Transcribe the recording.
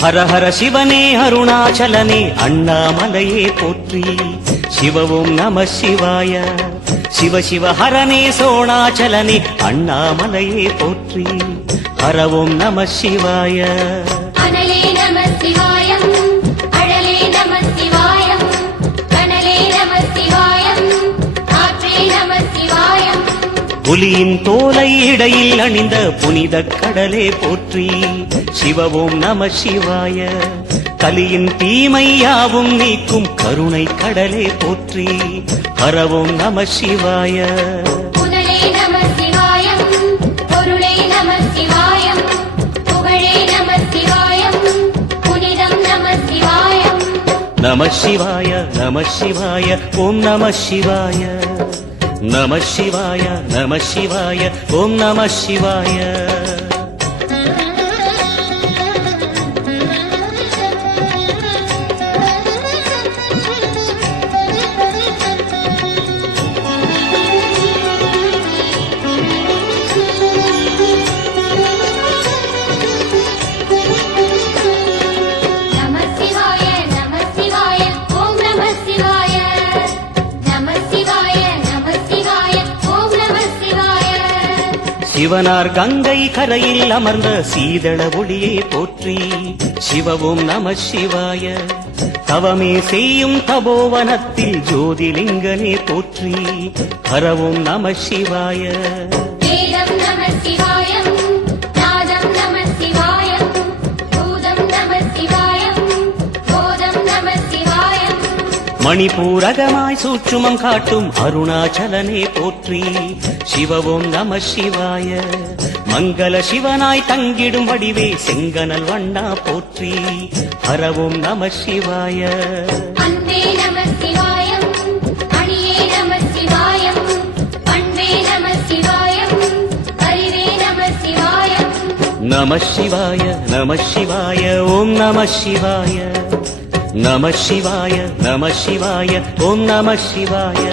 ஹர ஹர சிவனே அருணாச்சலனே அண்ணாமலையே போற்றி. சிவவும் நம சிவாய. சிவ சிவ ஹரனே சோணாச்சலனே அண்ணாமலையே போற்றி. ஹரவும் நம சிவாய. அனலே நம சிவாயம், அழலே நம சிவாயம், கனலே நம சிவாயம், ஆற்றே நம சிவாயம். புலியின் தோலை இடையில் அணிந்த புனித கடலே போற்றி. சிவவும் நம சிவாய. கலியின் தீமையாவும் நீக்கும் கருணை கடலே போற்றி. ஹரவும் நம சிவாய. முதலே நம சிவாயம், பொருளே நம சிவாயம், புகழே நம சிவாயம், புனிதம் நம சிவாயம். நம சிவாய நம சிவாய ஓம் நம சிவாய. நம சிவாய நம சிவாய ஓம் நம சிவாய. நம சிவாய, நம சிவாய, ஓம் நம சிவாய. நம சிவாய, நம சிவாய, ஓம் நம சிவாய. சிவனார் கங்கை கரையில் அமர்ந்த சீதள ஒளியே போற்றி. சிவவும் நம சிவாய. தவமே செய்யும் தபோவனத்தில் ஜோதிலிங்கனே போற்றி. ஹரவும் நம சிவாய. வேதம் நம சிவாயம், நாதம் நம சிவாயம், பூதம் நம சிவாயம், போதம் நம சிவாயம். மணிபூரகமாய் சூட்சுமம் காட்டும் அருணாச்சலனே போற்றி. சிவவும் நம சிவாய. மங்கள சிவனாய் தங்கிடும் வடிவே செங்கனல் வண்ணா போற்றி. ஹரவும் நம சிவாய. அன்பே நம சிவாயம், அணியே நம சிவாயம், பண்பே நம சிவாயம், அறிவே நம சிவாயம். நம சிவாய நம சிவாய ஓம் நம சிவாய. நம சிவாய நம சிவாய ஓம் நம சிவாய.